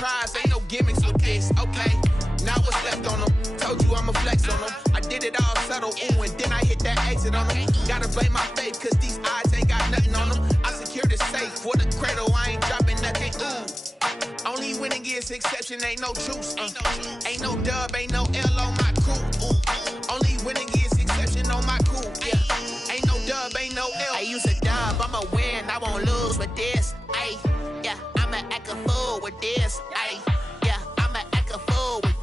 surprise, ain't no gimmicks with this, okay? Now what's left on them? Told you I'ma flex on them. I did it all subtle, ooh, and then I hit that exit on them. Gotta blame my faith, cause these odds ain't got nothing on them. I secure the safe for the cradle, I ain't dropping nothing, ooh. Only winning is exception, ain't no truce. Ain't no dub, ain't no L on my crew, ooh. Only winning is exception on my crew, yeah. Ain't no dub, ain't no L. I use a dub, I'ma win, I won't lose with this, ayy. Yeah, I'ma act a fool with this, ayy. This, yeah, I'ma act a fool with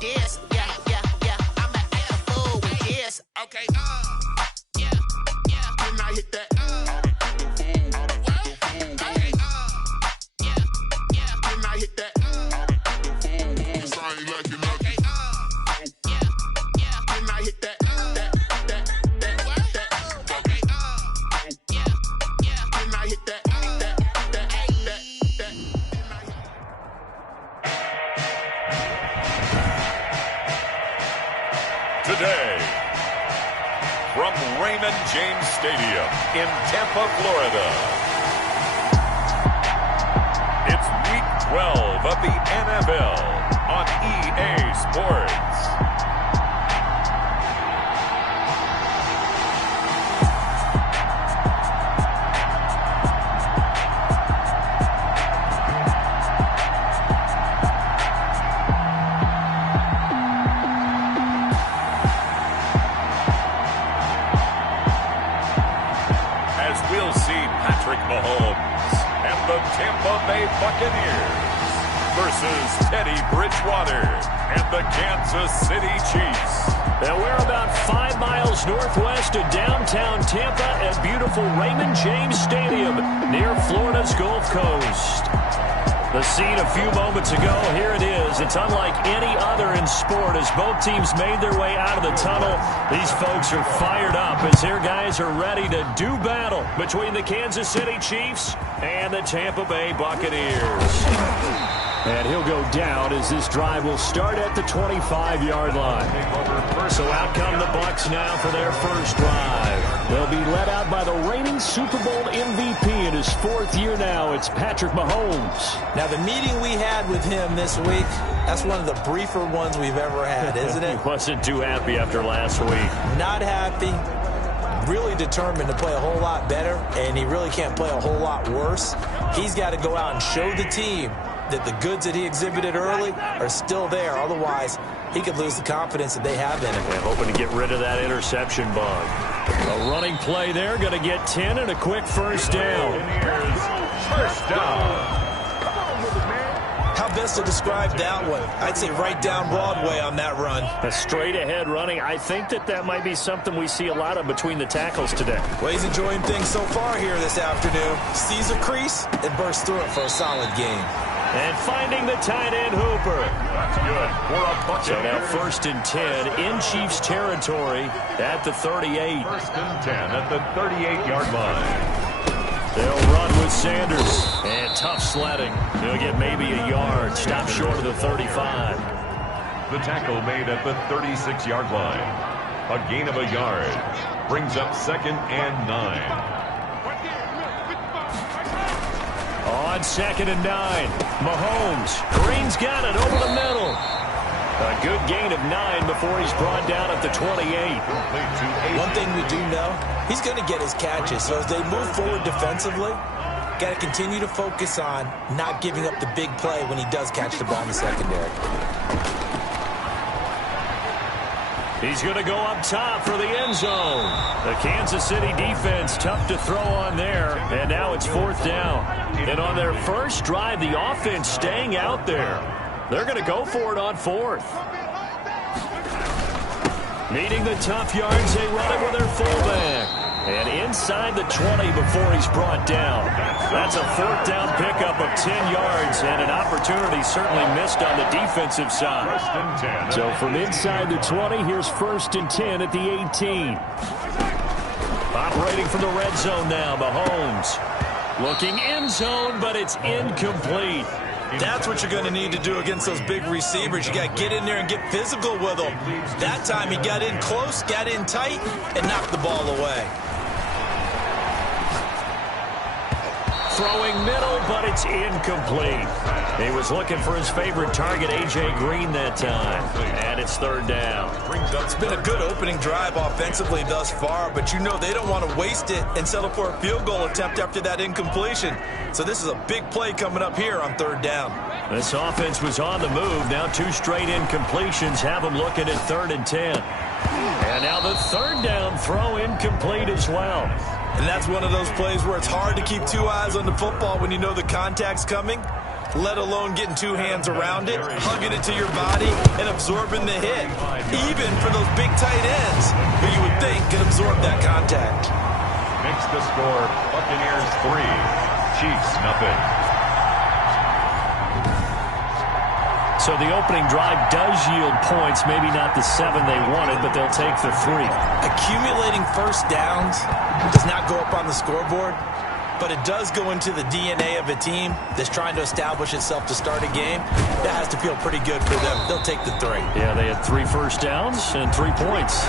this. Okay, yeah, when I hit that, okay, yeah, when I hit that, cause I ain't like it, okay, yeah, when I hit that, okay, yeah, when I hit that, Today, from Raymond James Stadium in Tampa, Florida, it's Week 12 of the NFL on EA Sports. Mahomes and the Tampa Bay Buccaneers versus Teddy Bridgewater and the Kansas City Chiefs. And we're about 5 miles northwest of downtown Tampa at beautiful Raymond James Stadium near Florida's Gulf Coast. The scene a few moments ago, here it is. It's unlike any other in sport as both teams made their way out of the tunnel. These folks are fired up as their guys are ready to do battle between the Kansas City Chiefs and the Tampa Bay Buccaneers. And he'll go down as this drive will start at the 25-yard line. So out come the Bucs now for their first drive. They'll be led out by the reigning Super Bowl MVP in his 4th year now. It's Patrick Mahomes. Now, the meeting we had with him this week, that's one of the briefer ones we've ever had, isn't it? He wasn't too happy after last week. Not happy. Really determined to play a whole lot better, and he really can't play a whole lot worse. He's got to go out and show the team that the goods that he exhibited early are still there. Otherwise, he could lose the confidence that they have in him. And hoping to get rid of that interception bug. A running play there, going to get 10 and a quick first down. And here's first down. How best to describe that one? I'd say right down Broadway on that run. A straight-ahead running. I think that might be something we see a lot of between the tackles today. Well, he's enjoying things so far here this afternoon. Sees a crease and bursts through it for a solid gain. And finding the tight end Hooper. That's good for a bucket. So now 1st and 10 in Chiefs territory at the 38. 1st and 10 at the 38-yard line. They'll run with Sanders. And tough sledding. He'll get maybe a yard. Stop short of the 35. The tackle made at the 36-yard line. A gain of a yard. Brings up 2nd and 9. On 2nd and 9, Mahomes. Green's got it over the middle. A good gain of 9 before he's brought down at the 28. One thing we do know, he's going to get his catches. So as they move forward defensively, got to continue to focus on not giving up the big play when he does catch the ball in the secondary. He's going to go up top for the end zone. The Kansas City defense tough to throw on there. And now it's 4th down. And on their first drive, the offense staying out there. They're going to go for it on 4th. Needing the tough yards, they run it with their fullback. And inside the 20 before he's brought down. That's a 4th down pickup of 10 yards and an opportunity certainly missed on the defensive side. 1st and 10. So from inside the 20, here's 1st and 10 at the 18. Operating from the red zone now, Mahomes. Looking end zone, but it's incomplete. That's what you're going to need to do against those big receivers. You got to get in there and get physical with them. That time he got in close, got in tight, and knocked the ball away. throwing middle, but it's incomplete. He was looking for his favorite target, A.J. Green, that time. And it's third down. It's been a good opening drive offensively thus far, but you know they don't want to waste it and settle for a field goal attempt after that incompletion. So this is a big play coming up here on third down. This offense was on the move. Now 2 straight incompletions have them looking at 3rd and 10. And now the third down throw incomplete as well. And that's one of those plays where it's hard to keep 2 eyes on the football when you know the contact's coming, let alone getting 2 hands around it, hugging it to your body, and absorbing the hit. Even for those big tight ends, who you would think could absorb that contact. Makes the score Buccaneers 3, Chiefs 0. So the opening drive does yield points, maybe not the 7 they wanted, but they'll take the 3. Accumulating first downs does not go up on the scoreboard, but it does go into the DNA of a team that's trying to establish itself to start a game. That has to feel pretty good for them. They'll take the 3. Yeah, they had 3 first downs and 3 points.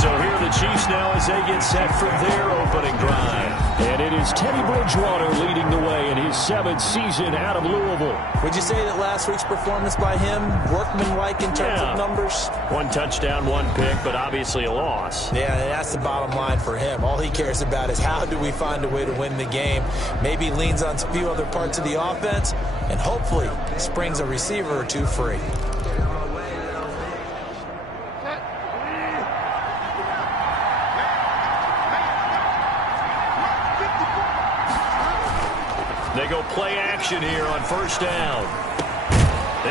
So here are the Chiefs now as they get set for their opening drive. And it is Teddy Bridgewater leading the way in his 7th season out of Louisville. Would you say that last week's performance by him, workmanlike in terms of numbers? 1 touchdown, 1 pick, but obviously a loss. Yeah, and that's the bottom line for him. All he cares about is how do we find a way to win the game. Maybe leans on a few other parts of the offense, and hopefully springs a receiver or 2 free. They go play action here on first down.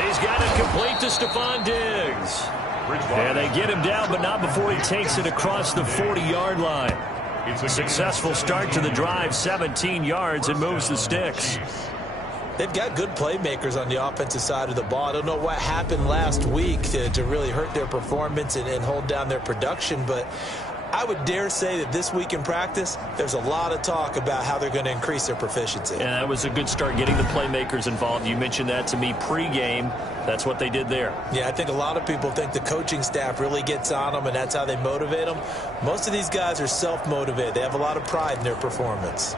He's got it complete to Stephon Diggs. And they get him down, but not before he takes it across the 40-yard line. It's a successful start to the drive, 17 yards, and moves the sticks. They've got good playmakers on the offensive side of the ball. I don't know what happened last week to really hurt their performance and hold down their production, but I would dare say that this week in practice, there's a lot of talk about how they're going to increase their proficiency. And that was a good start getting the playmakers involved. You mentioned that to me pregame. That's what they did there. Yeah, I think a lot of people think the coaching staff really gets on them, and that's how they motivate them. Most of these guys are self-motivated. They have a lot of pride in their performance.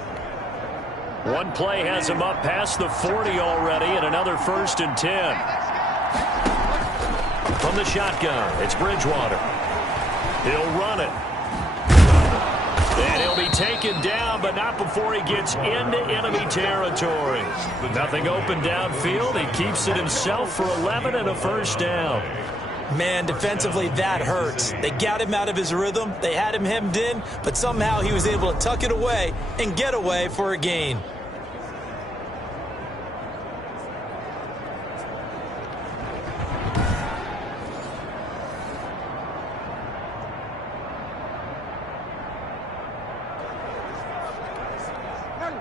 One play has him up past the 40 already, and another 1st and 10. From the shotgun, it's Bridgewater. He'll run it. And he'll be taken down, but not before he gets into enemy territory. Nothing open downfield. He keeps it himself for 11 and a first down. Man, defensively, that hurts. They got him out of his rhythm. They had him hemmed in, but somehow he was able to tuck it away and get away for a gain.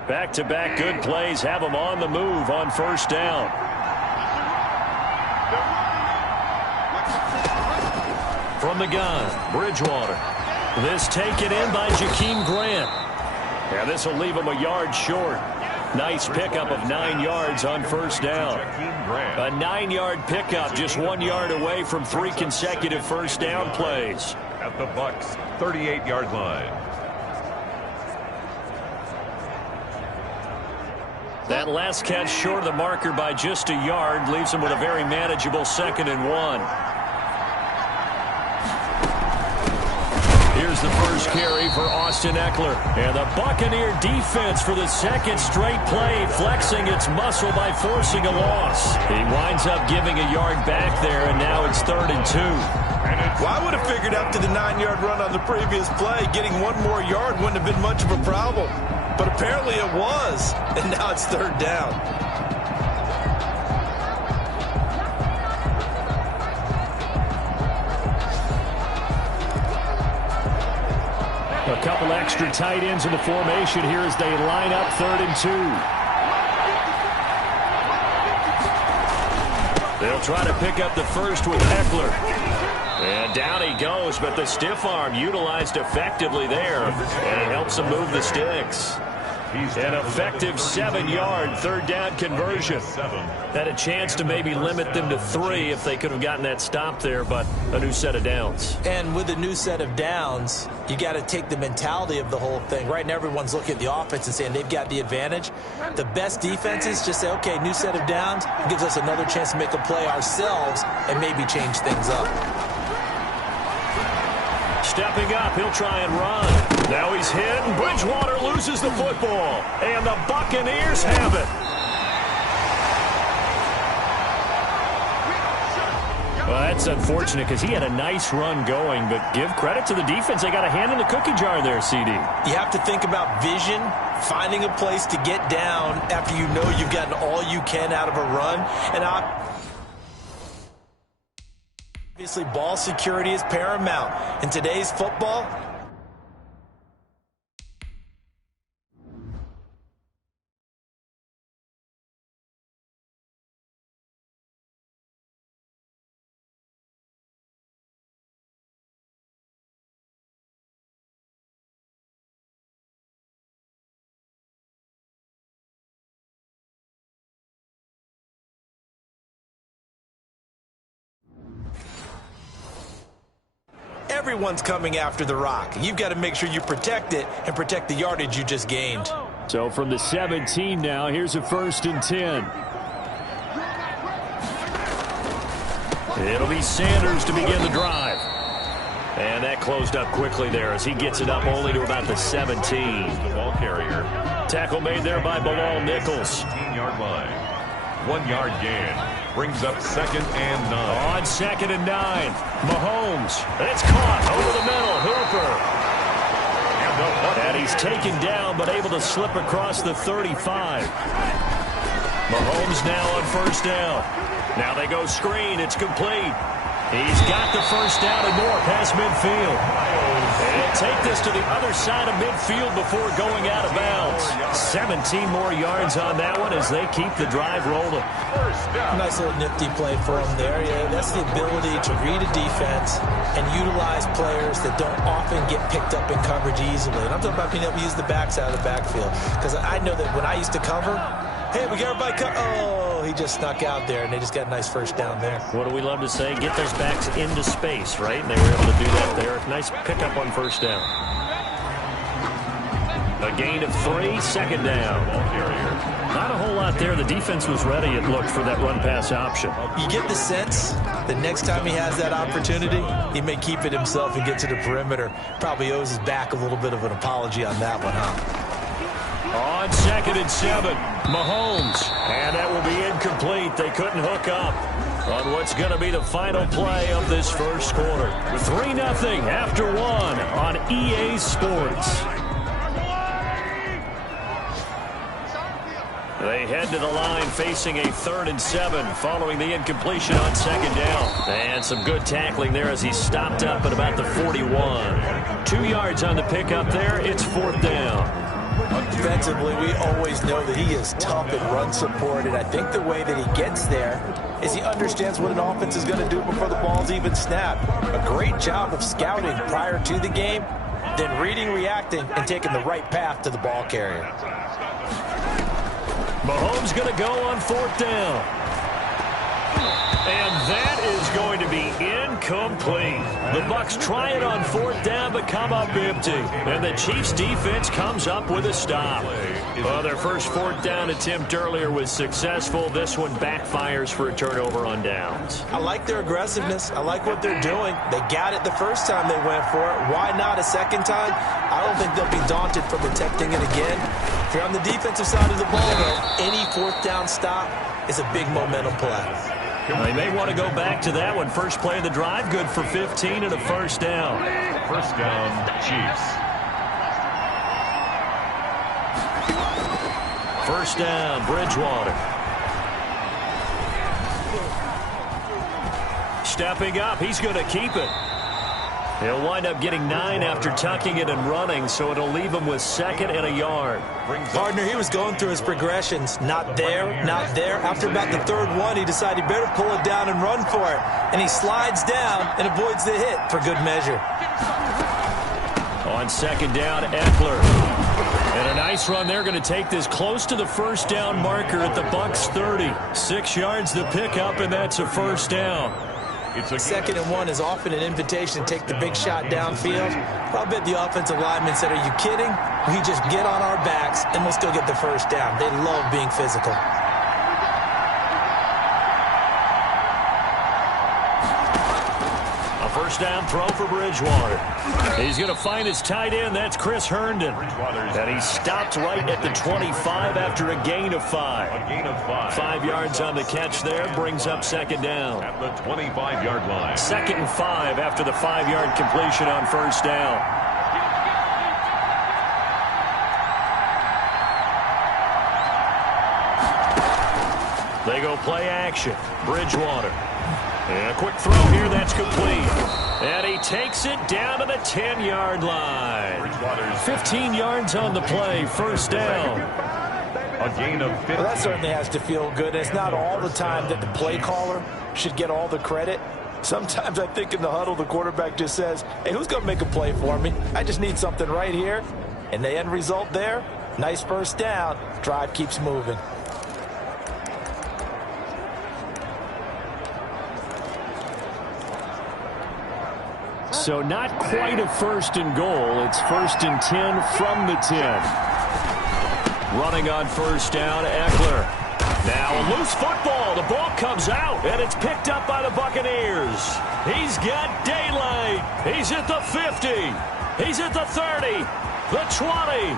Back-to-back good plays have them on the move on first down. From the gun, Bridgewater. This taken in by Jakeem Grant. And this will leave him a yard short. Nice pickup of 9 yards on first down. A 9-yard pickup, just 1 yard away from 3 consecutive first down plays. At the Bucs' 38-yard line. That last catch short of the marker by just a yard leaves him with a very manageable 2nd and 1. Here's the first carry for Austin Ekeler. And the Buccaneer defense for the 2nd straight play, flexing its muscle by forcing a loss. He winds up giving a yard back there, and now it's 3rd and 2. Well, I would have figured after the 9-yard run on the previous play, getting 1 more yard wouldn't have been much of a problem. But apparently it was, and now it's 3rd down. A couple extra tight ends in the formation here as they line up 3rd and 2. They'll try to pick up the first with Ekeler. And down he goes, but the stiff arm utilized effectively there, and it helps him move the sticks. An effective 7-yard third down conversion. Had a chance to maybe limit them to 3 if they could have gotten that stop there, but a new set of downs. And with a new set of downs, you got to take the mentality of the whole thing. Right now, everyone's looking at the offense and saying they've got the advantage. The best defenses just say, okay, new set of downs. It gives us another chance to make a play ourselves and maybe change things up. Stepping up, he'll try and run. Now he's hit, and Bridgewater loses the football. And the Buccaneers have it. Well, that's unfortunate because he had a nice run going, but give credit to the defense. They got a hand in the cookie jar there, CD. You have to think about vision, finding a place to get down after you know you've gotten all you can out of a run. And obviously, ball security is paramount. In today's football, everyone's coming after the rock. You've got to make sure you protect it and protect the yardage you just gained. So from the 17 now, here's a 1st and 10. It'll be Sanders to begin the drive. And that closed up quickly there as he gets it up only to about the 17. The ball carrier. Tackle made there by Bilal Nichols. 15-yard line. 1-yard gain. Brings up 2nd and 9. On 2nd and 9. Mahomes. It's caught over the middle. Hooper. And he's taken down but able to slip across the 35. Mahomes now on 1st down. Now they go screen. It's complete. He's got the 1st down and more past midfield. And he'll take this to the other side of midfield before going out of bounds. 17 more yards on that one as they keep the drive rolling. Nice little nifty play for him there. Yeah, that's the ability to read a defense and utilize players that don't often get picked up in coverage easily. And I'm talking about being able to use the backs out of the backfield. Because I know that when I used to cover, hey, we got everybody oh, he just snuck out there, and they just got a nice 1st down there. What do we love to say? Get those backs into space, right? And they were able to do that there. Nice pickup on 1st down. A gain of 3, 2nd down. Not a whole lot there. The defense was ready, it looked, for that run-pass option. You get the sense that next time he has that opportunity, he may keep it himself and get to the perimeter. Probably owes his back a little bit of an apology on that one, huh? On 2nd and 7, Mahomes. And that will be incomplete. They couldn't hook up on what's going to be the final play of this 1st quarter. 3-0 after 1 on EA Sports. They head to the line facing a 3rd and 7 following the incompletion on 2nd down. And some good tackling there as he stopped up at about the 41. 2 yards on the pickup there. It's 4th down. Defensively, we always know that he is tough at run support, and I think the way that he gets there is he understands what an offense is going to do before the ball's even snapped. A great job of scouting prior to the game, then reading, reacting, and taking the right path to the ball carrier. Mahomes going to go on 4th down. And that is going to be incomplete. The Bucs try it on 4th down, but come up empty. And the Chiefs defense comes up with a stop. Well, their first 4th down attempt earlier was successful. This one backfires for a turnover on downs. I like their aggressiveness. I like what they're doing. They got it the first time they went for it. Why not a second time? I don't think they'll be daunted from attempting it again. If you're on the defensive side of the ball, though, any 4th down stop is a big momentum play. They may want to go back to that one. First play of the drive, good for 15 and a 1st down. 1st down, Chiefs. 1st down, Bridgewater. Stepping up, he's going to keep it. He'll wind up getting 9 after tucking it and running, so it'll leave him with 2nd and a yard. Partner, he was going through his progressions. Not there, not there. After about the 3rd one, he decided he better pull it down and run for it. And he slides down and avoids the hit for good measure. On 2nd down, Eckler. And a nice run there, going to take this close to the first down marker at the Bucs 30. 6 yards the pickup, and that's a first down. Second and 1 is often an invitation to take the big shot downfield. I'll bet the offensive lineman said, are you kidding? We just get on our backs and let's go get the first down. They love being physical. A first down throw for Bridgewater. He's going to find his tight end. That's Chris Herndon. And he stopped right at the 25 after a gain of 5. 5 yards on the catch there, brings up second down. At the 25-yard line. 2nd and 5 after the 5-yard completion on first down. They go play action. Bridgewater. And a quick throw here, that's complete. And he takes it down to the 10-yard line. 15 yards on the play, first down. A gain of 15. Well, that certainly has to feel good. It's not all the time that the play caller should get all the credit. Sometimes I think in the huddle, the quarterback just says, hey, who's going to make a play for me? I just need something right here. And the end result there, nice first down. Drive keeps moving. So not quite a first and goal. It's 1st and 10 from the 10. Running on first down, Eckler. Now a loose football. The ball comes out, and it's picked up by the Buccaneers. He's got daylight. He's at the 50. He's at the 30, the 20.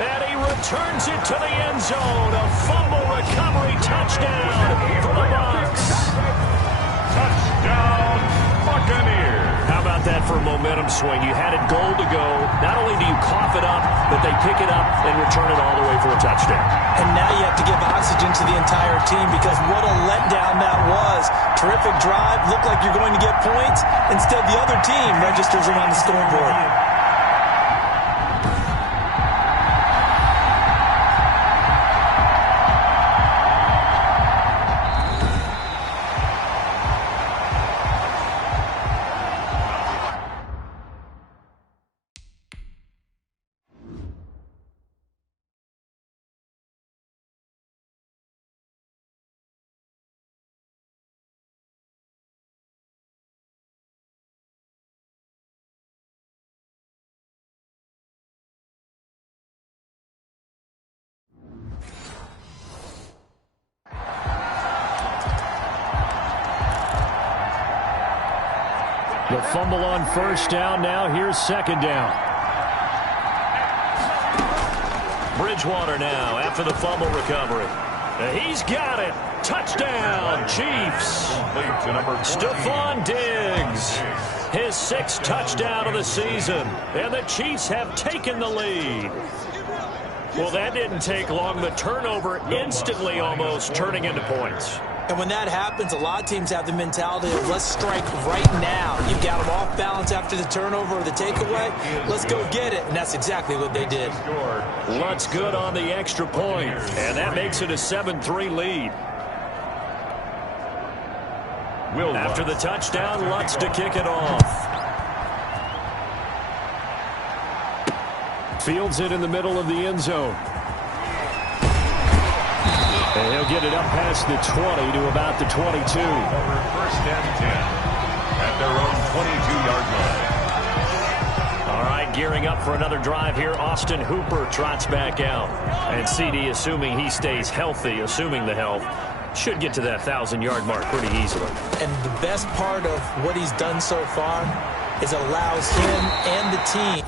And he returns it to the end zone. A fumble recovery touchdown for the Bucs. Touchdown, Buccaneers. How about that for a momentum swing? You had it goal to go. Not only do you cough it up, but they pick it up and return it all the way for a touchdown. And now you have to give oxygen to the entire team because what a letdown that was. Terrific drive. Looked like you're going to get points. Instead, the other team registers them on the scoreboard. The fumble on first down. Now here's second down. Bridgewater now after the fumble recovery. He's got it. Touchdown, Chiefs. Stephon Diggs. His 6th touchdown of the season. And the Chiefs have taken the lead. Well, that didn't take long. The turnover instantly almost turning into points. And when that happens, a lot of teams have the mentality of let's strike right now. You've got them off balance after the turnover or the takeaway. Let's go get it. And that's exactly what they did. Lutz good on the extra point. And that makes it a 7-3 lead. After the touchdown, Lutz to kick it off. Fields it in the middle of the end zone. And he'll get it up past the 20 to about the 22. Over 1st and 10 at their own 22-yard line. All right, gearing up for another drive here. Austin Hooper trots back out. And CD, assuming he stays healthy, assuming the health, should get to that 1,000-yard mark pretty easily. And the best part of what he's done so far is allows him and the team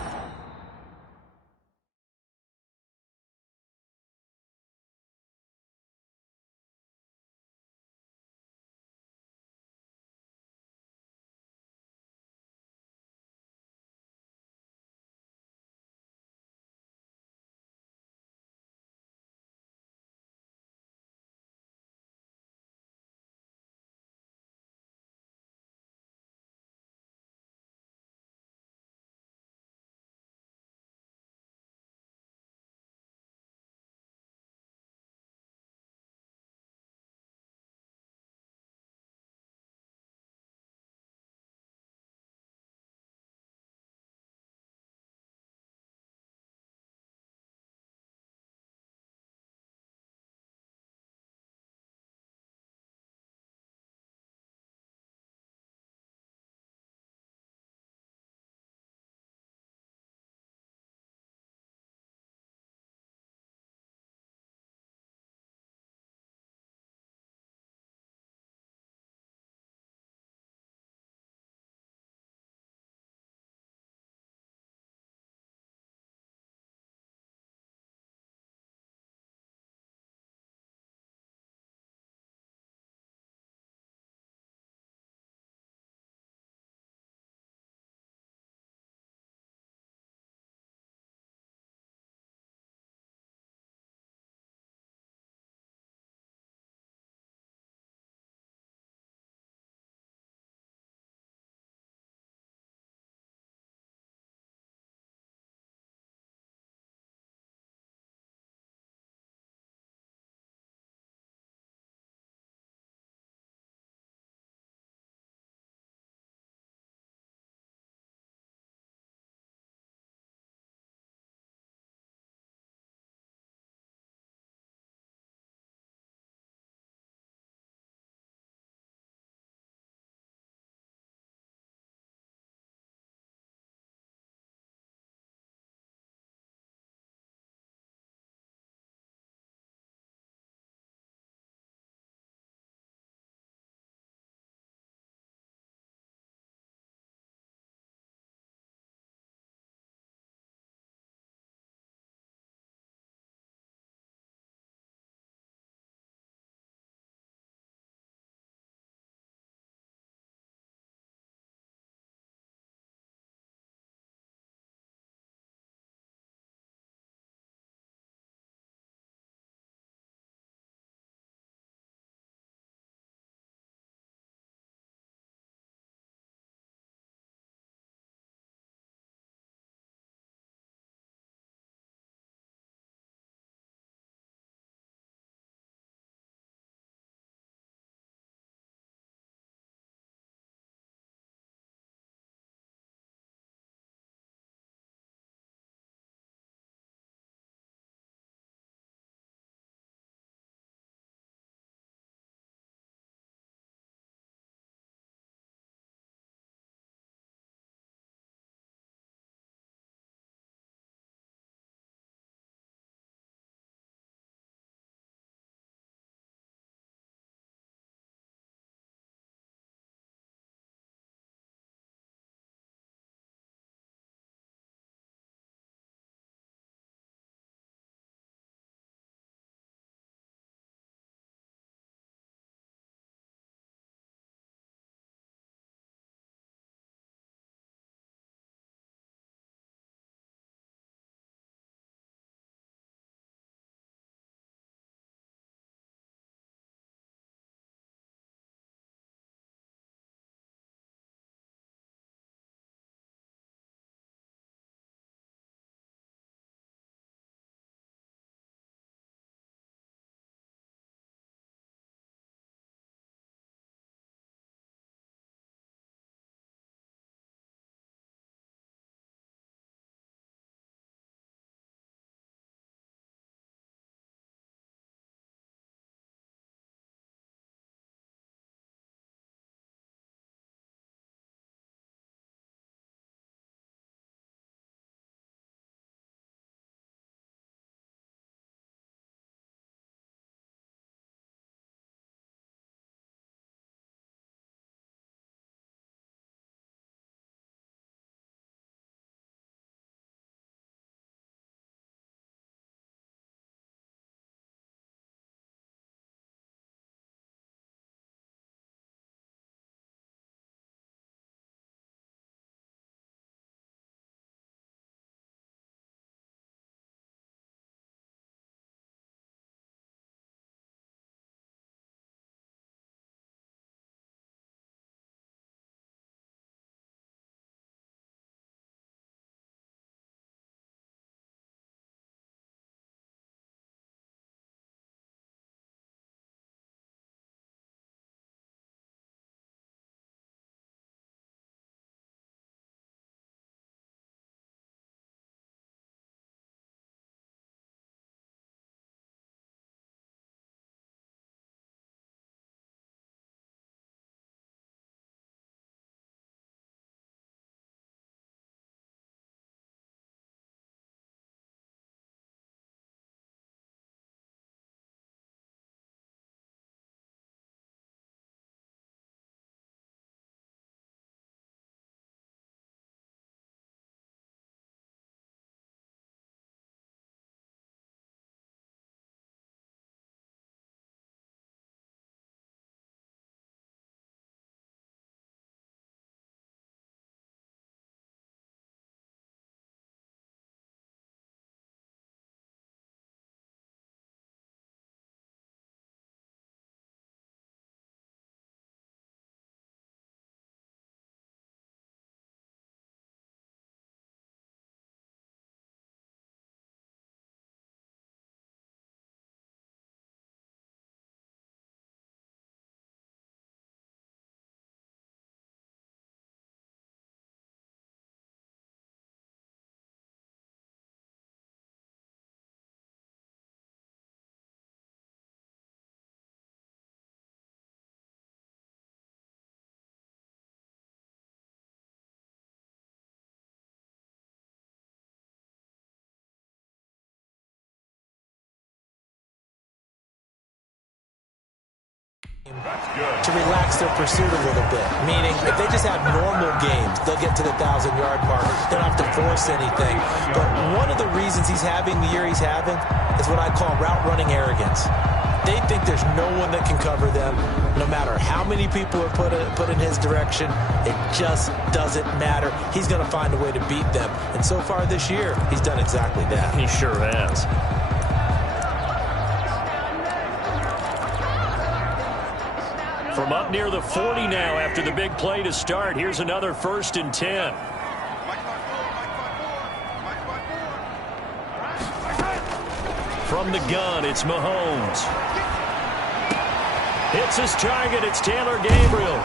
to relax their pursuit a little bit. Meaning, if they just have normal games, they'll get to the 1,000-yard mark. They don't have to force anything. But one of the reasons he's having the year he's having is what I call route-running arrogance. They think there's no one that can cover them. No matter how many people are put in his direction, it just doesn't matter. He's going to find a way to beat them. And so far this year, he's done exactly that. He sure has. From up near the 40 now after the big play to start. Here's another 1st and 10. From the gun, it's Mahomes. Hits his target. It's Taylor Gabriel.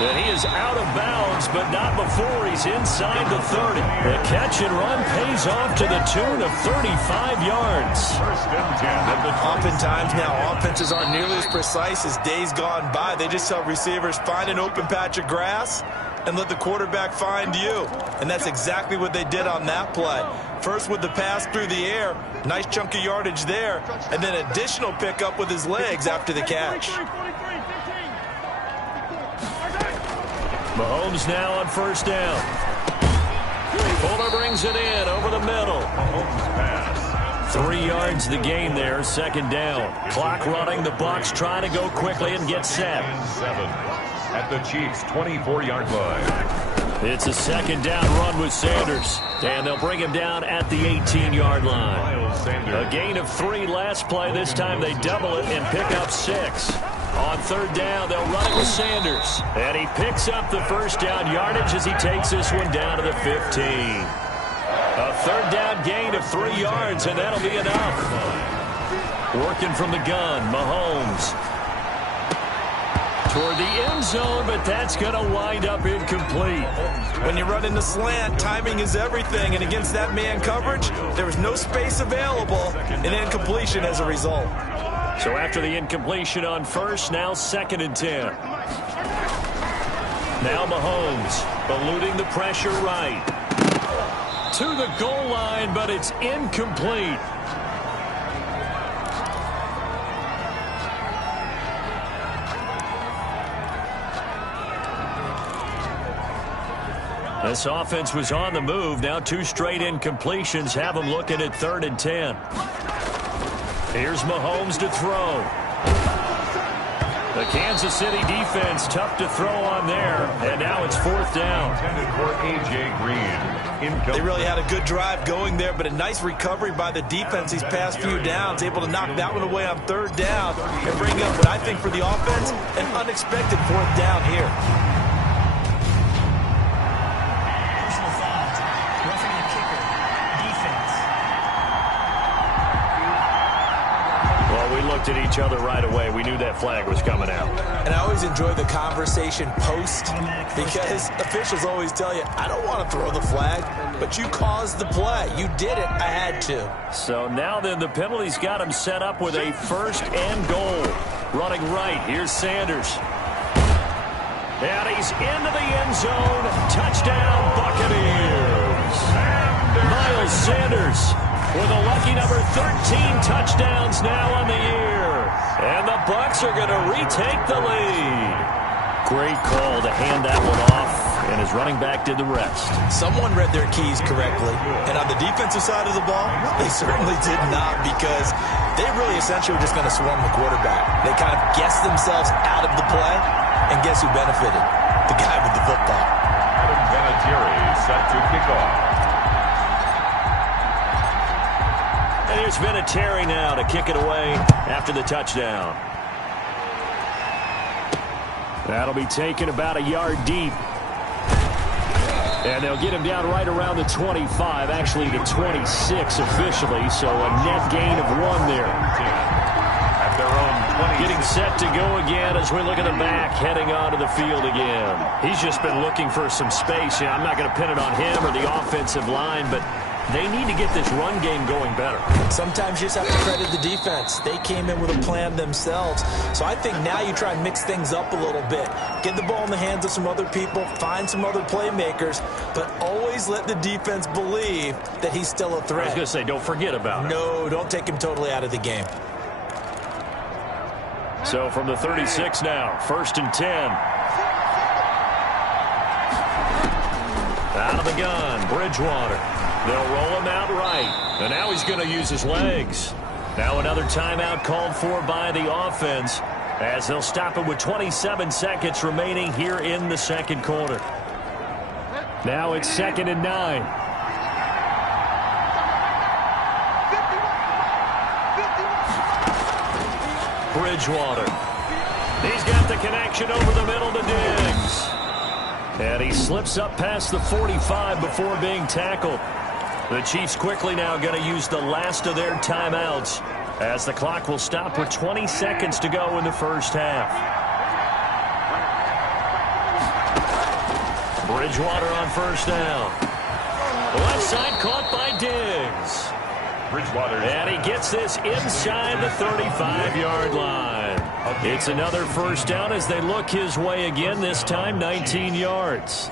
And he is out of bounds, but not before he's inside the 30. The catch and run pays off to the tune of 35 yards. 1st and 10. Oftentimes now, offenses aren't nearly as precise as days gone by. They just tell receivers, find an open patch of grass and let the quarterback find you. And that's exactly what they did on that play. First with the pass through the air, nice chunk of yardage there, and then additional pickup with his legs after the catch. Mahomes now on 1st down. Fuller brings it in over the middle. Mahomes pass. 3 yards the gain there, 2nd down. Clock running, the Bucs trying to go quickly and get set. 7 at the Chiefs' 24-yard line. It's a 2nd down run with Sanders. And they'll bring him down at the 18-yard line. A gain of 3 last play. This time they double it and pick up 6. On 3rd down, they'll run it with Sanders. And he picks up the 1st down yardage as he takes this one down to the 15. A 3rd down gain of 3 yards, and that'll be enough. Working from the gun, Mahomes. Toward the end zone, but that's going to wind up incomplete. When you run in the slant, timing is everything, and against that man coverage, there was no space available, and incompletion as a result. So after the incompletion on 1st, now 2nd and 10. Now Mahomes eluding the pressure right. To the goal line, but it's incomplete. This offense was on the move. Now 2 straight incompletions have them looking at 3rd and 10. Here's Mahomes to throw. The Kansas City defense tough to throw on there. And now it's 4th down. Intended for A.J. Green. They really had a good drive going there, but a nice recovery by the defense these past few downs. Able to knock that one away on 3rd down and bring up what I think for the offense, an unexpected 4th down here. At each other right away. We knew that flag was coming out. And I always enjoy the conversation post because officials always tell you, I don't want to throw the flag, but you caused the play. You did it. I had to. So now then the penalty's got him set up with a 1st and goal. Running right. Here's Sanders. And he's into the end zone. Touchdown, Buccaneers. Miles Sanders with a lucky number 13 touchdowns now on the year. And the Bucs are going to retake the lead. Great call to hand that one off, and his running back did the rest. Someone read their keys correctly, and on the defensive side of the ball, they certainly did not, because they really essentially were just going to swarm the quarterback. They kind of guessed themselves out of the play, and guess who benefited? The guy with the football. Adam Vinatieri set to kick off. And here's Vinatieri now to kick it away after the touchdown. That'll be taken about a yard deep. And they'll get him down right around the 25, actually the 26 officially, so a net gain of 1 there. At their own 20. Getting set to go again as we look at the back, heading onto the field again. He's just been looking for some space. I'm not going to pin it on him or the offensive line, but they need to get this run game going better. Sometimes you just have to credit the defense. They came in with a plan themselves. So I think now you try and mix things up a little bit. Get the ball in the hands of some other people, find some other playmakers, but always let the defense believe that he's still a threat. I was going to say, don't forget about it. No, don't take him totally out of the game. So from the 36 now, 1st and 10. Out of the gun, Bridgewater. They'll roll him out right. And now he's going to use his legs. Now another timeout called for by the offense as they'll stop it with 27 seconds remaining here in the second quarter. Now it's 2nd and 9. Bridgewater. He's got the connection over the middle to Diggs. And he slips up past the 45 before being tackled. The Chiefs quickly now going to use the last of their timeouts as the clock will stop with 20 seconds to go in the first half. Bridgewater on 1st down. Left side caught by Diggs. Bridgewater. And he gets this inside the 35-yard line. It's another 1st down as they look his way again, this time 19 yards.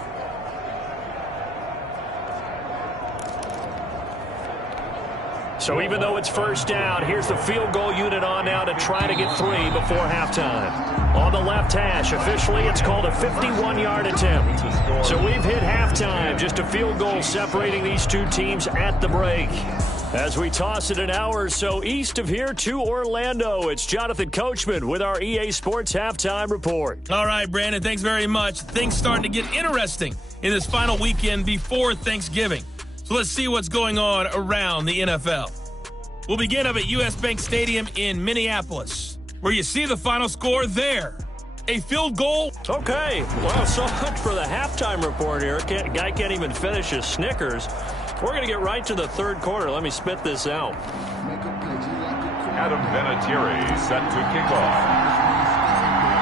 So even though it's 1st down, here's the field goal unit on now to try to get 3 before halftime. On the left hash, officially it's called a 51-yard attempt. So we've hit halftime, just a field goal separating these two teams at the break. As we toss it an hour or so east of here to Orlando, it's Jonathan Coachman with our EA Sports Halftime Report. All right, Brandon, thanks very much. Things starting to get interesting in this final weekend before Thanksgiving. So let's see what's going on around the NFL. We'll begin up at US Bank Stadium in Minneapolis, where you see the final score there. A field goal. Okay, well, so much for the halftime report here. Guy can't even finish his Snickers. We're going to get right to the third quarter. Let me spit this out. Adam Vinatieri set to kick off.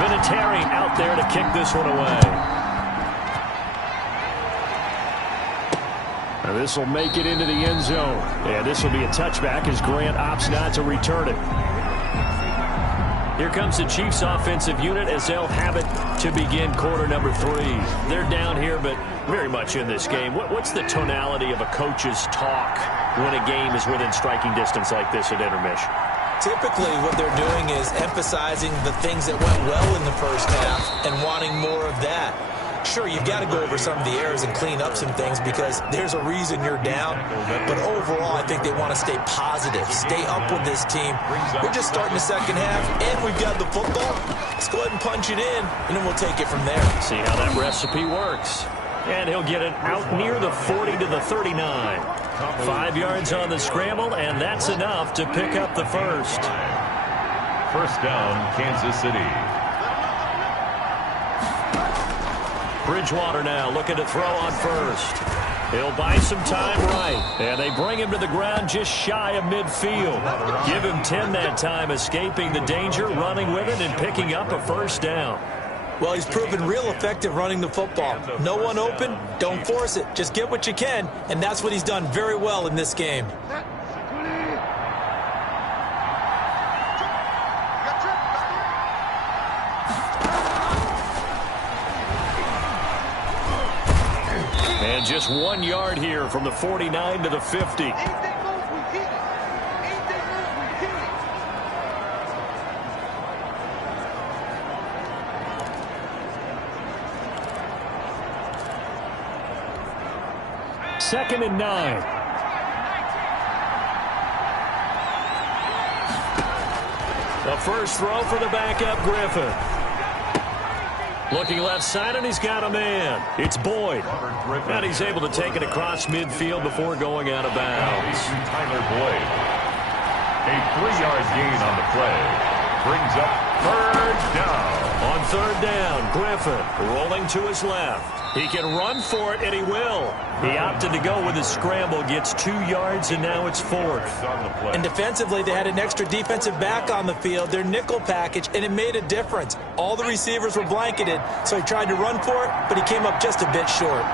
Vinatieri out there to kick this one away. And this will make it into the end zone. And this will be a touchback as Grant opts not to return it. Here comes the Chiefs offensive unit as they'll have it to begin quarter number 3. They're down here, but very much in this game. What's the tonality of a coach's talk when a game is within striking distance like this at intermission? Typically, what they're doing is emphasizing the things that went well in the first half and wanting more of that. Sure, you've got to go over some of the errors and clean up some things because there's a reason you're down. But overall, I think they want to stay positive, stay up with this team. We're just starting the second half, and we've got the football. Let's go ahead and punch it in, and then we'll take it from there. See how that recipe works. And he'll get it out near the 40 to the 39. 5 yards on the scramble, and that's enough to pick up the first. 1st down, Kansas City. Bridgewater now looking to throw on 1st. He'll buy some time right. And they bring him to the ground just shy of midfield. Give him 10 that time, escaping the danger, running with it, and picking up a 1st down. Well, he's proven real effective running the football. No one open, don't force it. Just get what you can, and that's what he's done very well in this game. And just 1 yard here from the 49 to the 50. Second and 9. The first throw for the backup Griffin. Looking left side, and he's got a man. It's Boyd. And he's able to take it across midfield before going out of bounds. Tyler Boyd. A 3-yard gain on the play. Brings up 3rd down. On 3rd down, Griffin rolling to his left. He can run for it, and he will. He opted to go with his scramble, gets 2 yards, and now it's 4th. And defensively, they had an extra defensive back on the field, their nickel package, and it made a difference. All the receivers were blanketed, so he tried to run for it, but he came up just a bit short.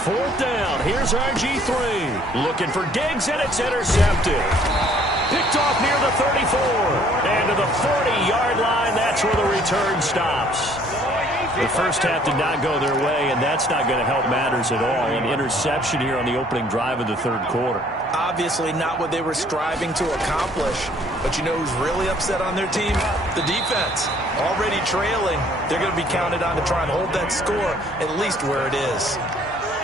4th down, here's RG3. Looking for Diggs, and it's intercepted. Picked off near the 34. And to the 40-yard line, that's where the return stops. The first half did not go their way, and that's not going to help matters at all. An interception here on the opening drive of the third quarter. Obviously not what they were striving to accomplish. But you know who's really upset on their team? The defense. Already trailing. They're going to be counted on to try and hold that score at least where it is.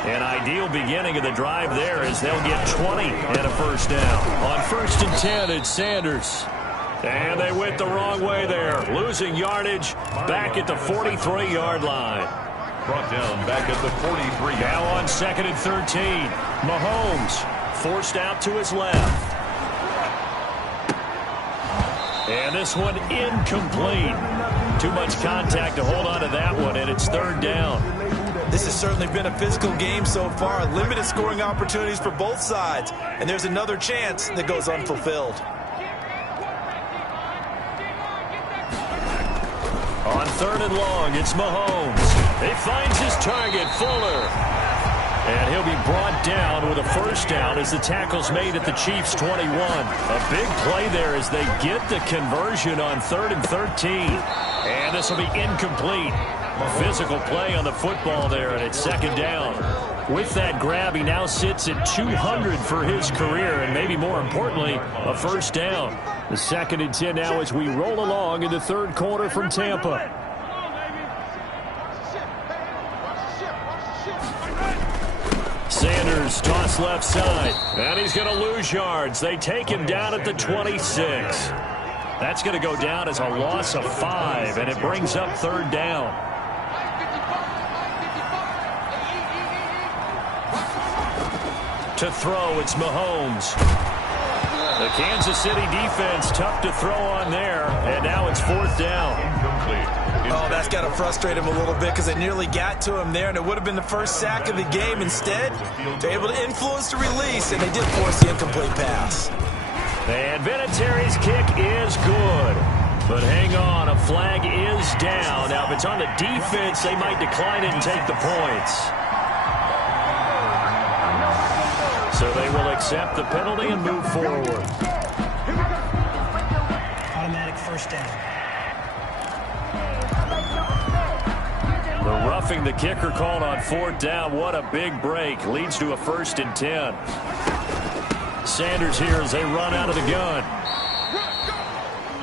An ideal beginning of the drive there as they'll get 20 and a first down. On 1st and 10, it's Sanders. And they went the wrong way there. Losing yardage back at the 43-yard line. Brought down back at the 43. Now on 2nd and 13. Mahomes forced out to his left. And this one incomplete. Too much contact to hold on to that one, and it's 3rd down. This has certainly been a physical game so far. Limited scoring opportunities for both sides. And there's another chance that goes unfulfilled. On 3rd and long, it's Mahomes. He finds his target, Fuller. And he'll be brought down with a first down as the tackle's made at the Chiefs' 21. A big play there as they get the conversion on 3rd and 13. And this will be incomplete. Physical play on the football there, and it's 2nd down. With that grab, he now sits at 200 for his career, and maybe more importantly, a first down. The 2nd and 10 now as we roll along in the third quarter from Tampa. Sanders toss left side, and he's going to lose yards. They take him down at the 26. That's going to go down as a loss of 5, and it brings up 3rd down. To throw, it's Mahomes. The Kansas City defense tough to throw on there, and now it's 4th down. Oh, that's got to frustrate him a little bit because they nearly got to him there, and it would have been the first sack of the game. Instead, they're able to influence the release, and they did force the incomplete pass. And Vinatieri's kick is good. But hang on, a flag is down. Now, if it's on the defense, they might decline it and take the points. So they will accept the penalty and move forward. Automatic first down. The roughing the kicker called on 4th down. What a big break. Leads to a 1st and 10. Sanders here as they run out of the gun.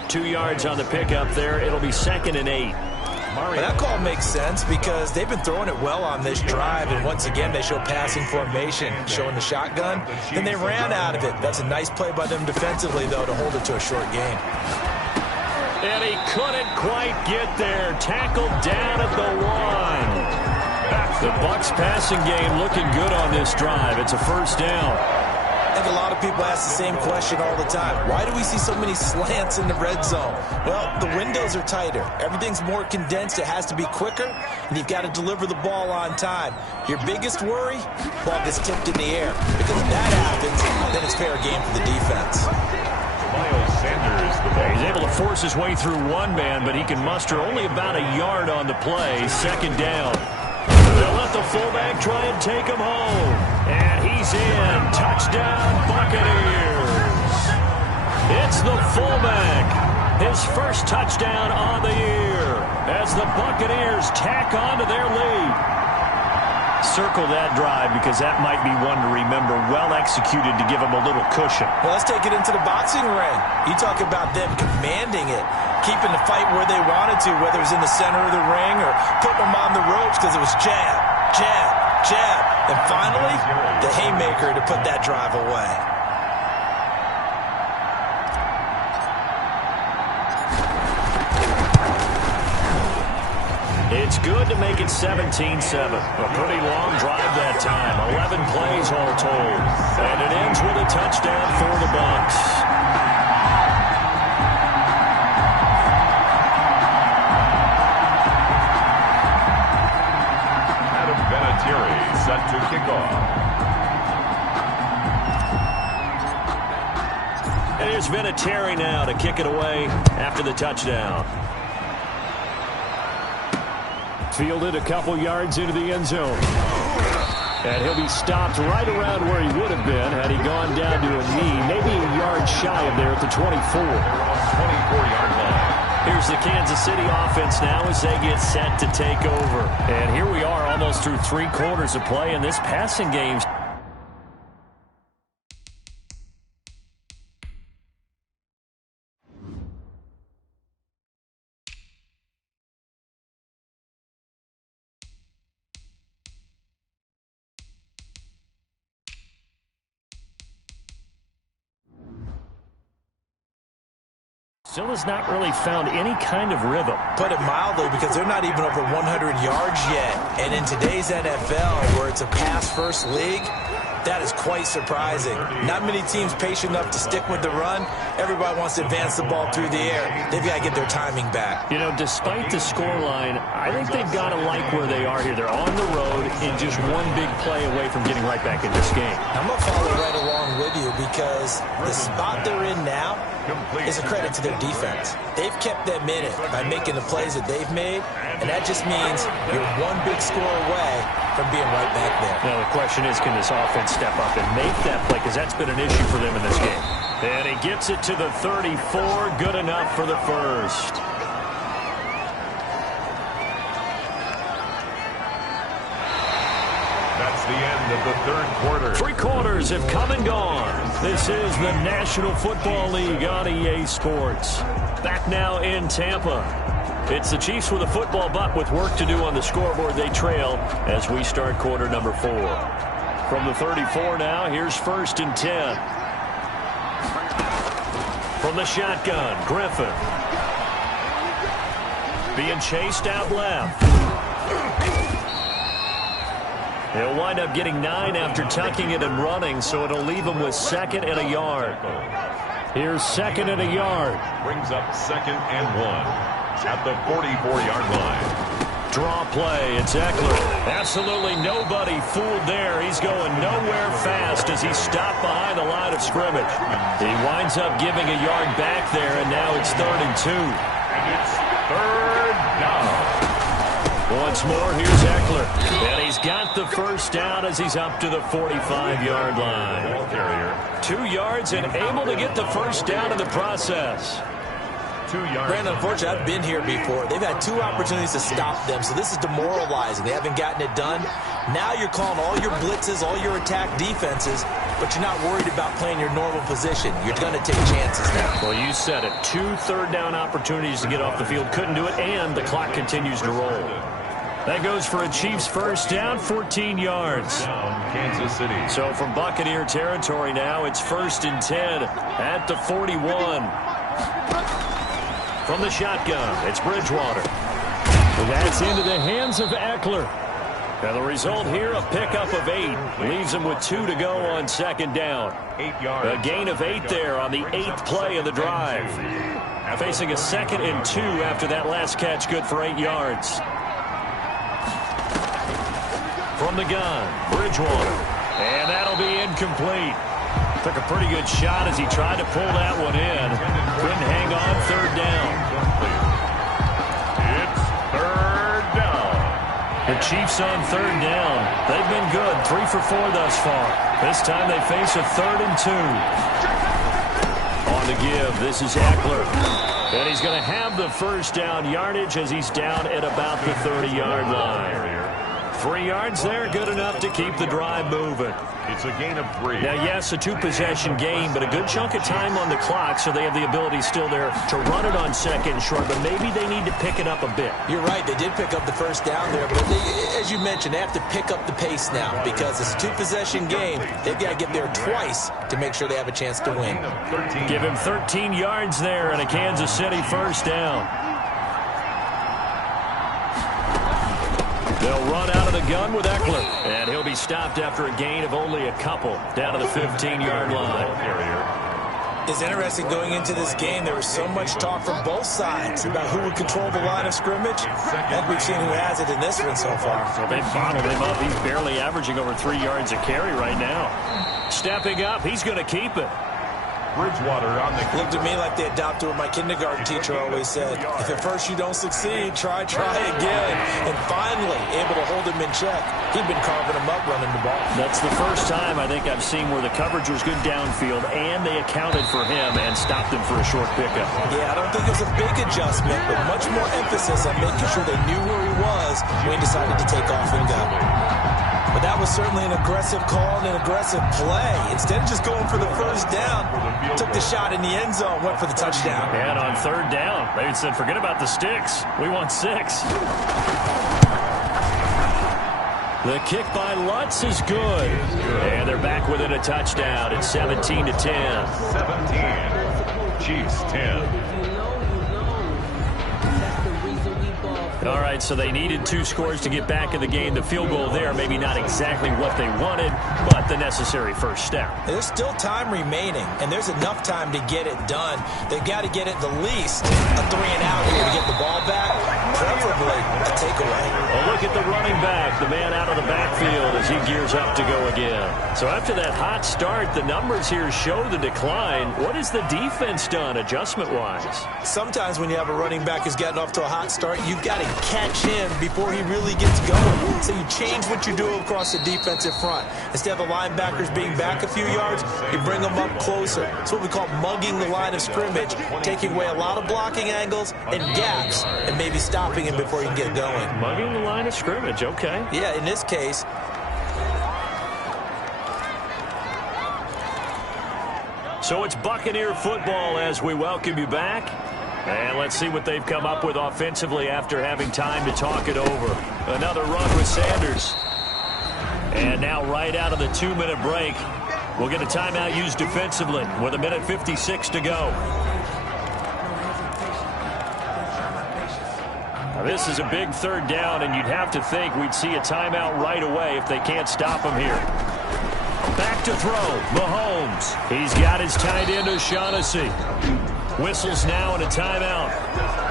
2 yards on the pickup there. It'll be 2nd and 8. Well, that call makes sense because they've been throwing it well on this drive, and once again they show passing formation, showing the shotgun. Then they ran out of it. That's a nice play by them defensively, though, to hold it to a short gain. And he couldn't quite get there. Tackled down at the 1. The Bucs passing game looking good on this drive. It's a first down. I think a lot of people ask the same question all the time. Why do we see so many slants in the red zone? Well, the windows are tighter. Everything's more condensed. It has to be quicker, and you've got to deliver the ball on time. Your biggest worry? Ball gets tipped in the air. Because if that happens, then it's fair game for the defense. Miles Sanders, the ball. He's able to force his way through one man, but he can muster only about a yard on the play. 2nd down. They'll let the fullback try and take him home. And he's in. Touchdown, Buccaneers. It's the fullback. His first touchdown on the year as the Buccaneers tack on to their lead. Circle that drive because that might be one to remember. Well executed to give him a little cushion. Well, let's take it into the boxing ring. You talk about them commanding it, keeping the fight where they wanted to, whether it was in the center of the ring or putting them on the ropes because it was jab, jab, jab. And finally, the haymaker to put that drive away. It's good to make it 17-7. A pretty long drive that time. 11 plays all told. And it ends with a touchdown for the Bucs. Adam Vinatieri set to kick off. And here's Vinatieri now to kick it away after the touchdown. Fielded a couple yards into the end zone. And he'll be stopped right around where he would have been had he gone down to a knee, maybe a yard shy of there at the 24. 24-yard line. Here's the Kansas City offense now as they get set to take over. And here we are almost through 3 quarters of play in this passing game. Still has not really found any kind of rhythm. Put it mildly, because they're not even over 100 yards yet. And in today's NFL, where it's a pass-first league, that is quite surprising. Not many teams patient enough to stick with the run. Everybody wants to advance the ball through the air. They've got to get their timing back. You know, despite the scoreline, I think they've got to like where they are here. They're on the road and just one big play away from getting right back in this game. I'm going to follow right along with you, because the spot they're in now is a credit to their defense. They've kept them in it by making the plays that they've made, and that just means you're one big score away from being right back there. Now the question is, can this offense step up and make that play, because that's been an issue for them in this game. And he gets it to the 34, good enough for the first. That's the end of the 3rd quarter. 3 quarters have come and gone. This is the National Football League on EA Sports. Back now in Tampa. It's the Chiefs with a football, but with work to do on the scoreboard, they trail as we start quarter number 4. From the 34 now, here's 1st and 10. From the shotgun, Griffin. Being chased out left. He'll wind up getting 9 after tucking it and running, so it'll leave him with 2nd and a yard. Here's 2nd and a yard. Brings up 2nd and 1 at the 44-yard line. Draw play, it's Eckler. Absolutely nobody fooled there. He's going nowhere fast as he's stopped behind the line of scrimmage. He winds up giving a yard back there, and now it's 3rd and 2. And it's 3rd down. Once more, here's Eckler. And he's got the first down as he's up to the 45-yard line. 2 yards and able to get the first down in the process. 2 yards. Brandon, unfortunately, I've been here before. They've had 2 opportunities to stop them, so this is demoralizing. They haven't gotten it done. Now you're calling all your blitzes, all your attack defenses, but you're not worried about playing your normal position. You're going to take chances now. Well, you said it. 2 third-down opportunities to get off the field. Couldn't do it, and the clock continues to roll. That goes for a Chiefs first down, 14 yards. Kansas City. So from Buccaneer territory now, it's 1st and 10 at the 41. From the shotgun, it's Bridgewater. And that's into the hands of Eckler. And the result here, a pickup of 8. Leaves him with 2 to go on 2nd down. 8 yards. A gain of 8 there on the 8th play of the drive. Facing a 2nd and 2 after that last catch, good for 8 yards. From the gun, Bridgewater. And that'll be incomplete. Took a pretty good shot as he tried to pull that one in. Couldn't hang on, 3rd down. It's 3rd down. The Chiefs on 3rd down. They've been good, 3 for 4 thus far. This time they face a 3rd and 2. On the give, this is Eckler. And he's going to have the first down yardage as he's down at about the 30-yard line. 3 yards there, good enough to keep the drive moving. It's a gain of 3. Now, yes, a 2-possession game, but a good chunk of time on the clock, so they have the ability still there to run it on 2nd and short, but maybe they need to pick it up a bit. You're right, they did pick up the first down there, but as you mentioned, they have to pick up the pace now because it's a 2-possession game. They've got to get there twice to make sure they have a chance to win. Give him 13 yards there and a Kansas City first down. They'll run out of the gun with Eckler, and he'll be stopped after a gain of only a couple down to the 15-yard line. It's interesting going into this game. There was so much talk from both sides about who would control the line of scrimmage. I think we've seen who has it in this one so far. So they've bottled him up. He's barely averaging over 3 yards a carry right now. Stepping up, he's going to keep it. Bridgewater on the Looked at me like they adopted what my kindergarten teacher always said. If at first you don't succeed, try again. And finally, able to hold him in check. He'd been carving him up running the ball. That's the first time I think I've seen where the coverage was good downfield and they accounted for him and stopped him for a short pickup. Yeah, I don't think it was a big adjustment, but much more emphasis on making sure they knew where he was when he decided to take off and go. But that was certainly an aggressive call and an aggressive play. Instead of just going for the first down, took the shot in the end zone, went for the touchdown. And on third down, they said, forget about the sticks. We want 6. The kick by Lutz is good. And they're back within a touchdown. It's 17-10. 17. Chiefs 10. All right, so they needed 2 scores to get back in the game. The field goal there, maybe not exactly what they wanted, but the necessary first step. There's still time remaining, and there's enough time to get it done. They've got to get it the least a 3-and-out here to get the ball back, preferably a takeaway. Well, look at the running back, the man out of the backfield as he gears up to go again. So after that hot start, the numbers here show the decline. What has the defense done adjustment-wise? Sometimes when you have a running back who's gotten off to a hot start, you've got to catch him before he really gets going. So you change what you do across the defensive front. Instead of the linebackers being back a few yards, you bring them up closer. It's what we call mugging the line of scrimmage, taking away a lot of blocking angles and gaps and maybe stopping him before he can get going. Mugging the line of scrimmage, okay. Yeah, in this case. So it's Buccaneer football as we welcome you back. And let's see what they've come up with offensively after having time to talk it over. Another run with Sanders. And now right out of the 2-minute break, we'll get a timeout used defensively with 1:56 to go. Now this is a big third down, and you'd have to think we'd see a timeout right away if they can't stop him here. Back to throw, Mahomes. He's got his tight end, O'Shaughnessy. Whistles now and a timeout.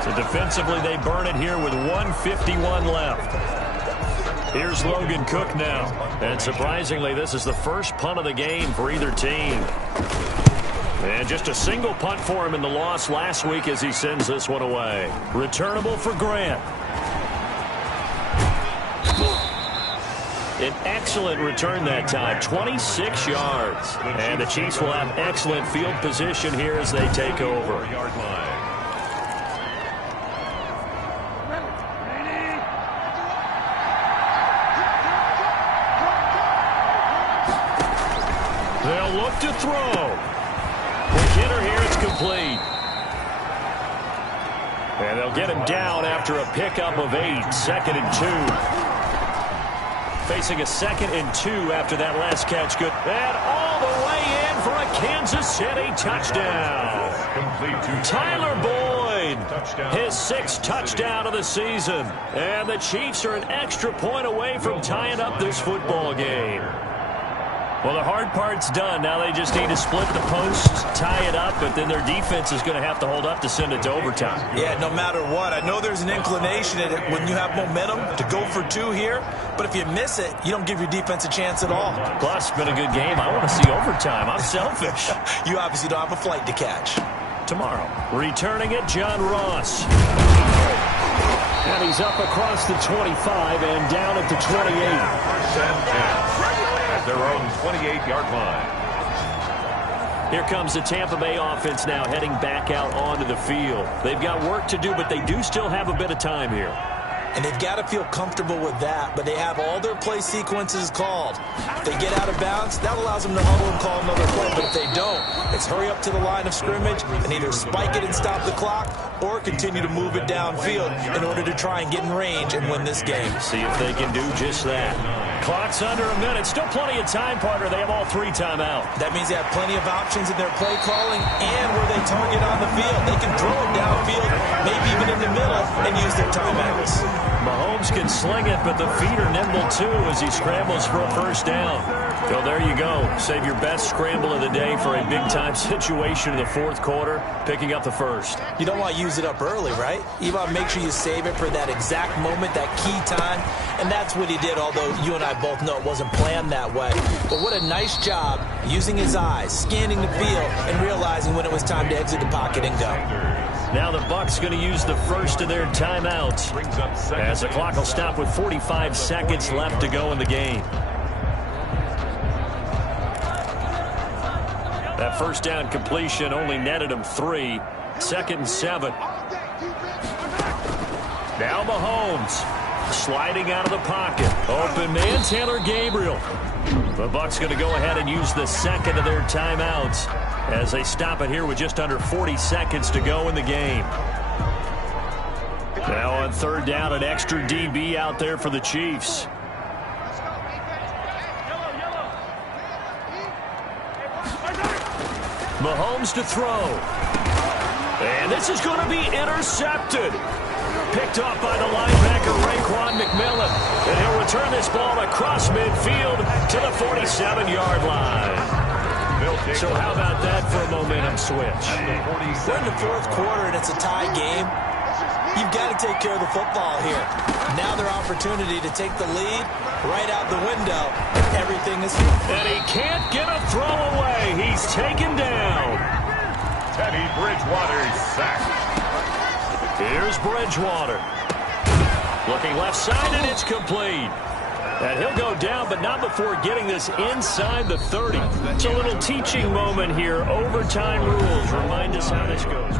So defensively, they burn it here with 1:51 left. Here's Logan Cook now. And surprisingly, this is the first punt of the game for either team. And just a single punt for him in the loss last week as he sends this one away. Returnable for Grant. An excellent return that time, 26 yards. And the Chiefs will have excellent field position here as they take over. They'll look to throw. McKinnon here, it's complete. And they'll get him down after a pickup of 8, 2nd and 2. Facing a 2nd and 2 after that last catch. Good. And all the way in for a Kansas City touchdown. Tyler Boyd, his 6th touchdown of the season. And the Chiefs are an extra point away from tying up this football game. Well, the hard part's done. Now they just need to split the posts, tie it up, but then their defense is going to have to hold up to send it to overtime. Yeah, no matter what. I know there's an inclination in it when you have momentum to go for 2 here, but if you miss it, you don't give your defense a chance at all. Plus, it's been a good game. I want to see overtime. I'm selfish. You obviously don't have a flight to catch. Tomorrow, returning it, John Ross. And he's up across the 25 and down at the 28. At their own 28-yard line. Here comes the Tampa Bay offense now heading back out onto the field. They've got work to do, but they do still have a bit of time here. And they've got to feel comfortable with that, but they have all their play sequences called. If they get out of bounds, that allows them to huddle and call another play, but if they don't, it's hurry up to the line of scrimmage and either spike it and stop the clock or continue to move it downfield in order to try and get in range and win this game. See if they can do just that. Clock's under a minute. Still plenty of time, partner. They have all 3 timeout. That means they have plenty of options in their play calling and where they target on the field. They can throw it downfield, maybe even in the middle, and use their timeouts. Mahomes can sling it, but the feet are nimble too as he scrambles for a first down. So there you go. Save your best scramble of the day for a big-time situation in the fourth quarter, picking up the first. You don't want to use it up early, right? You want to make sure you save it for that exact moment, that key time, and that's what he did, although you and I both know it wasn't planned that way. But what a nice job using his eyes, scanning the field, and realizing when it was time to exit the pocket and go. Now the Bucs going to use the first of their timeouts as the clock will stop with 45 seconds left to go in the game. That first down completion only netted him 3. 2nd and 7. Now Mahomes sliding out of the pocket. Open man, Taylor Gabriel. The Bucs going to go ahead and use the second of their timeouts as they stop it here with just under 40 seconds to go in the game. Now on 3rd down, an extra DB out there for the Chiefs. Mahomes to throw. And this is going to be intercepted. Picked off by the linebacker, Raekwon McMillan. And he'll return this ball across midfield to the 47-yard line. So how about that for a momentum switch? We're in the fourth quarter, and it's a tie game. You've got to take care of the football here. Now their opportunity to take the lead right out the window. Everything is... And he can't get a throw away. He's taken down. Teddy Bridgewater sacked. Here's Bridgewater. Looking left side, and it's complete. And he'll go down, but not before getting this inside the 30. It's a little teaching moment here. Overtime rules. Remind us how this goes.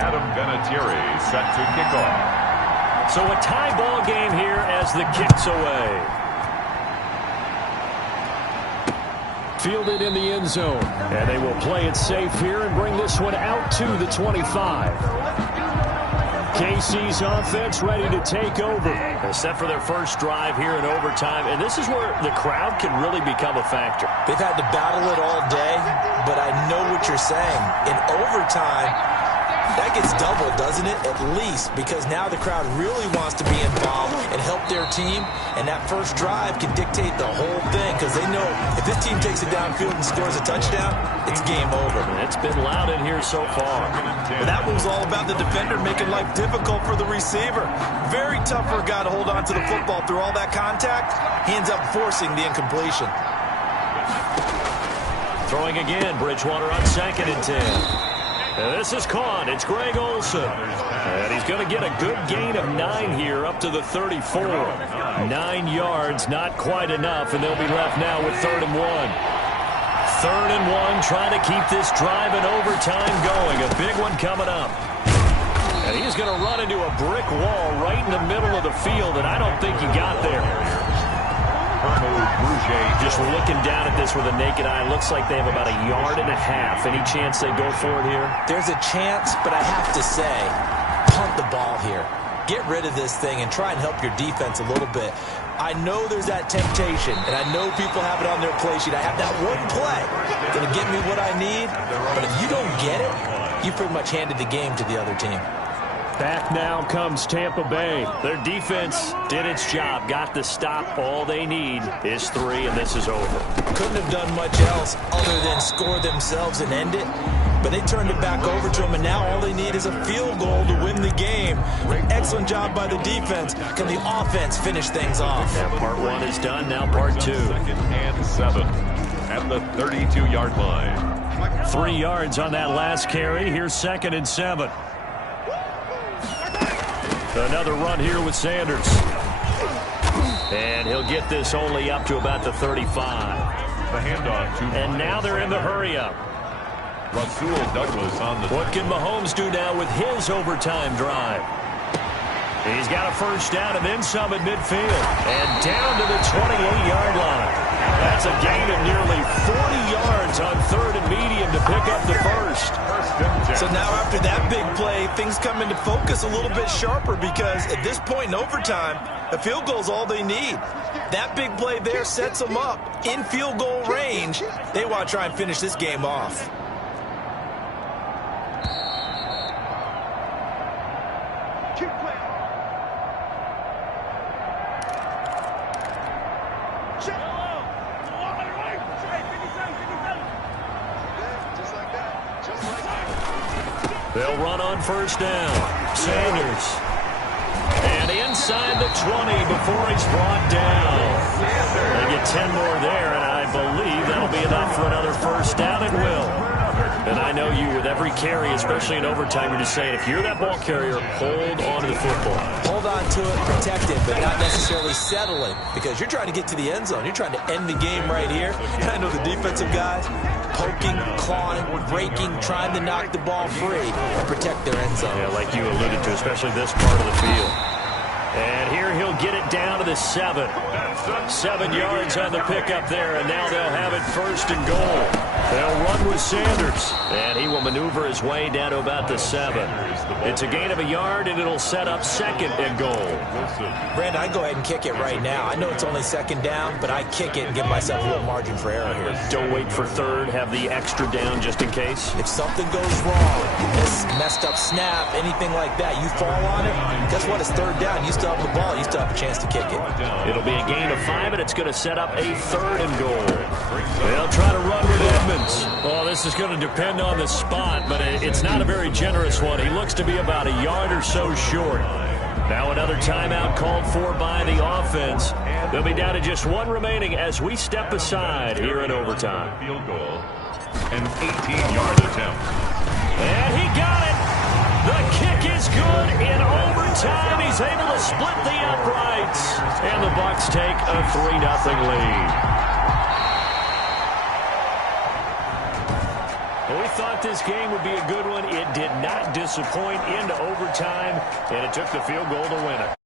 Adam Vinatieri set to kick off. So a tie ball game here as the kick's away. Fielded in the end zone. And they will play it safe here and bring this one out to the 25. KC's offense ready to take over. They're set for their first drive here in overtime. And this is where the crowd can really become a factor. They've had to battle it all day, but I know what you're saying. In overtime, that gets doubled, doesn't it? At least, because now the crowd really wants to be involved and help their team, and that first drive can dictate the whole thing because they know if this team takes it downfield and scores a touchdown, it's game over. It's been loud in here so far. Well, that move's all about the defender making life difficult for the receiver. Very tough for a guy to hold on to the football through all that contact. He ends up forcing the incompletion. Throwing again, Bridgewater on 2nd and 10. And this is caught. It's Greg Olsen. And he's going to get a good gain of 9 here up to the 34. 9 yards, not quite enough, and they'll be left now with 3rd and 1. 3rd and 1, trying to keep this drive in overtime going. A big one coming up. And he's going to run into a brick wall right in the middle of the field, and I don't think he got there. Just looking down at this with a naked eye, looks like they have about 1.5 yards. Any chance they go for it here? There's a chance, but I have to say, punt the ball here. Get rid of this thing and try and help your defense a little bit. I know there's that temptation, and I know people have it on their play sheet. I have that one play going to get me what I need, but if you don't get it, you pretty much handed the game to the other team. Back now comes Tampa Bay. Their defense did its job, got the stop. All they need is 3, and this is over. Couldn't have done much else other than score themselves and end it, but they turned it back over to them, and now all they need is a field goal to win the game. Excellent job by the defense. Can the offense finish things off? Yeah, part 1 is done, now part 2. 2nd and 7 at the 32-yard line. 3 yards on that last carry. Here's 2nd and 7. Another run here with Sanders. And he'll get this only up to about the 35. The handoff to and now they're in the hurry-up. Rasul Douglas on the... What can Mahomes do now with his overtime drive? He's got a first down and then some at midfield. And down to the 28-yard line. That's a gain of nearly 40 yards on 3rd and medium to pick up the first. So now after that big play, things come into focus a little bit sharper because at this point in overtime, a field goal is all they need. That big play there sets them up in field goal range. They want to try and finish this game off. They'll run on first down. Sanders. And inside the 20 before he's brought down. They get 10 more there, and I believe that'll be enough for another first down. It will. And I know you, with every carry, especially in overtime, you're just saying, if you're that ball carrier, hold on to the football. Hold on to it, protect it, but not necessarily settle it, because you're trying to get to the end zone. You're trying to end the game right here. And I know the defensive guys poking, clawing, breaking, trying to knock the ball free and protect their end zone. Yeah, like you alluded to, especially this part of the field. And here he'll get it down to the 7. 7 yards on the pickup there, and now they'll have it 1st and goal. They'll run with Sanders, and he will maneuver his way down to about the 7. It's a gain of a yard, and it'll set up 2nd and goal. Brandon, I go ahead and kick it right now. I know it's only 2nd down, but I kick it and give myself a little margin for error here. Don't wait for 3rd. Have the extra down just in case. If something goes wrong, miss, messed up snap, anything like that, you fall on it, guess what? It's 3rd down. You still have the ball. You still have a chance to kick it. It'll be a gain of 5, and it's going to set up a 3rd and goal. They'll try to run with Edmonds. Oh, this is going to depend on the spot, but it's not a very generous one. He looks to be about a yard or so short. Now another timeout called for by the offense. They'll be down to just 1 remaining as we step aside here in overtime. Field goal, an 18-yard attempt. And he got it. The kick is good in overtime. He's able to split the uprights. And the Bucs take a 3-0 lead. Well, we thought this game would be a good one. It did not disappoint into overtime, and it took the field goal to win it.